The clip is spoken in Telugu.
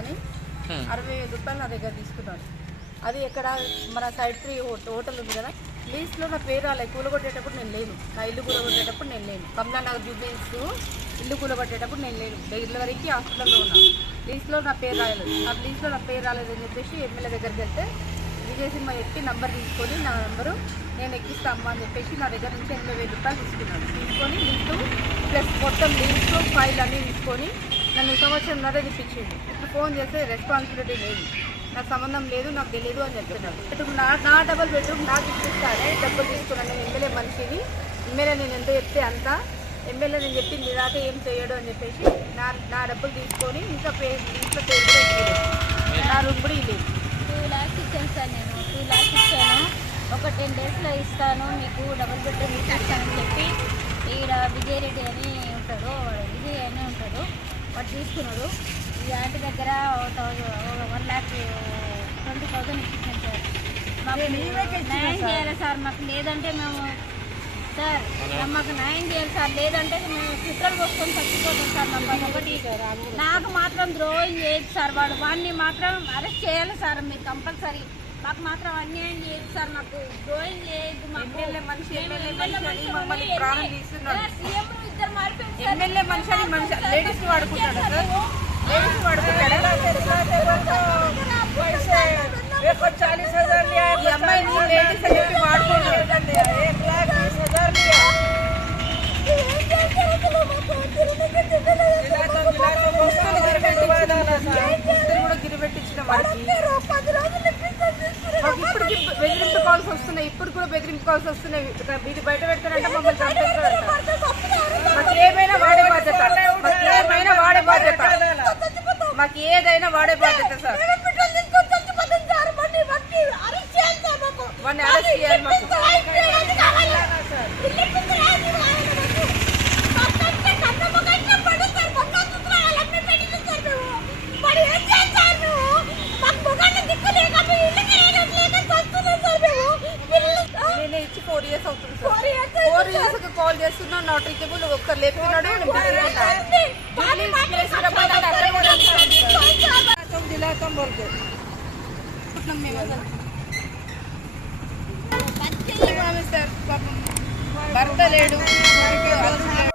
అని అరవై వేల రూపాయలు నా దగ్గర తీసుకున్నాడు. అది ఎక్కడ మన సైడ్ ట్రీ హోటల్ ఉంది కదా లీస్ట్లో నా పేరు రాలేదు కూలగొట్టేటప్పుడు నేను లేను. నా ఇల్లు కూలగొట్టేటప్పుడు నేను లేను. కమలా నగర్ జూబిల్స్ ఇల్లు కూలగొట్టేటప్పుడు నేను లేను. డెలివరీకి హాస్పిటల్లో ఉన్నా. లీస్ట్లో నా పేరు రాలేదు. ఆ లీస్ట్లో నా పేరు రాలేదని చెప్పేసి ఎమ్మెల్యే దగ్గరికి వెళ్తే విజయ్ సినిమా ఎక్కి నంబర్ తీసుకొని నా నంబరు నేను ఎక్కిస్తా అమ్మా అని చెప్పేసి నా దగ్గర నుంచి ఎనభై వేల రూపాయలు తీసుకున్నాను తీసుకొని లిస్టు ప్లస్ మొత్తం లిస్టు ఫైల్ అన్నీ తీసుకొని నన్ను సంవత్సరంన్నర తిప్పించిండు ఇప్పుడు ఫోన్ చేస్తే రెస్పాన్సిబిలిటీ లేదు. నాకు సంబంధం లేదు నాకు తెలియదు అని చెప్తున్నాడు బెడ్రూమ్ నా నా డబల్ బెడ్రూమ్ నాకు ఇప్పిస్తానే డబ్బులు తీసుకున్నాను నేను ఎమ్మెల్యే మనిషిని. ఎమ్మెల్యే నేను ఎంత చెప్తే అంత. ఎమ్మెల్యే నేను చెప్పింది దాకా ఏం చేయడు అని చెప్పేసి నా నా డబ్బులు తీసుకొని ఇంకా పే ఇంట్లో పేరు కూడా ఇవ్వలేదు. నా రూమ్ కూడా ఇవ్వలేదు. టూ ల్యాక్స్ ఇచ్చాను సార్ నేను. టూ ల్యాక్స్ ఇచ్చాను. ఒక టెన్ డేస్లో ఇస్తాను. మీకు డబుల్ బెడ్రూమ్ ఇస్తానని చెప్పి ఈడ విజయ్ రెడ్డి అని ఉంటాడు. విజయ్ అని ఉంటాడు. వాడు తీసుకున్నాడు ఈ ఆంటీ దగ్గర వన్ ల్యాక్ ట్వంటీ థౌసండ్ ఇచ్చించాను సార్. మాకు న్యాయం చేయాలి సార్. మాకు లేదంటే మేము సార్ మాకు న్యాయం చేయాలి సార్. లేదంటే మేము చిత్రాలు పోసుకొని చచ్చిపోతాం సార్. మాకు ఒకటి. నాకు మాత్రం ద్రోహం చేయదు సార్ వాడు. వాడిని మాత్రం అరెస్ట్ చేయాలి సార్. మీరు కంపల్సరీ. మాకు మాత్రం అన్యాయం చేయదు సార్. మాకు ద్రోహం చేయదు మాకు మనిషి, ఇద్దరు మారిపోయారు సార్. ఎమ్మెల్యే మనిషి మనిషి. లేడీస్ వాడుకుంటాడు అమ్మాయిని కూడా గిరిపెట్టించిన వాడికి వస్తున్నాయి. ఇప్పుడు కూడా బెదిరింపుకోవాల్సి వస్తున్నాయి. వీళ్ళు బయట పెడతానంటే మమ్మల్ని చంపేస్తారంట మాకు ఏమైనా వాడే బాధ్యత. మాకు ఏమైనా వాడే బాధ్యత. మాకు ఏదైనా వాడే బాధ్యత సార్. వాడిని అరెస్ట్ చేయాలి మాకు. కాల్ చేస్తున్నావు నా రీచబుల్ ఒక్కరు లేకున్నాడు జిల్లాతో బోల్తే భర్త లేడు.